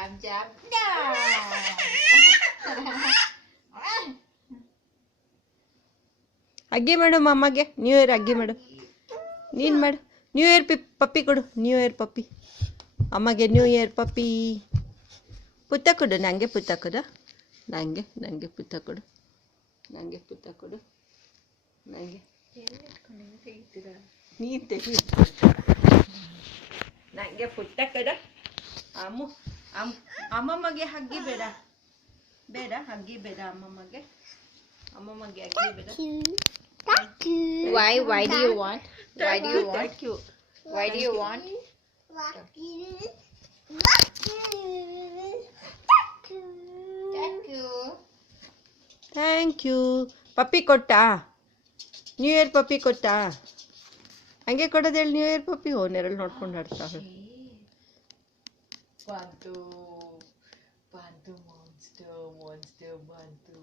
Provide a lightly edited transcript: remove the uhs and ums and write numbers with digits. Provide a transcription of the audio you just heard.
jab, jab. ಅಗ್ಗಿ ಮಾಡು ಅಮ್ಮಗೆ. New year ಅಗ್ಗಿ ಮಾಡು. ನೀನು ಮಾಡು. ನ್ಯೂ ಇಯರ್ ಪಪ್ಪಿ ಕೊಡು. ನ್ಯೂ ಇಯರ್ ಪಪ್ಪಿ ಅಮ್ಮಗೆ. ನ್ಯೂ ಇಯರ್ ಪಪ್ಪಿ ಪುತ್ತ ಕೊಡು. ನನಗೆ ಪುತ್ತ ಕೊಡು. ನನಗೆ ಪುತ್ತ ಕೊಡು. ನನಗೆ ಪುತ್ತ ಕೊಡು. ನನಗೆ ನೀನು ತೆಗಿ. ನನಗೆ ಪುಟ್ಟ ಕೊಡು. ಅಮ್ಮಮ್ಮಗೆ ಹಗ್ಗಿ ಬೇಡ. ಬೇಡ ಹಗ್ಗಿ ಬೇಡ ಅಮ್ಮಮ್ಮಗೆ. ಅಮ್ಮಮ್ಮಗೆ ಹಗ್ಗಿ ಬೇಡ. Why do you want? Why do you want? Thank you. Why do you want? Thank you. Thank you. ಪಪ್ಪಿ ಕೊಟ್ಟಾ? ನ್ಯೂ ಇಯರ್ ಪಪ್ಪಿ ಕೊಟ್ಟಾ? ಹಂಗೆ ಕೊಡೋದು ಹೇಳಿ. ನ್ಯೂ ಇಯರ್ ಪಪ್ಪಿ ನೆರಳು ನೋಡ್ಕೊಂಡು ಆಡ್ತಾವೆ. Bantu, bantu monster, bantu.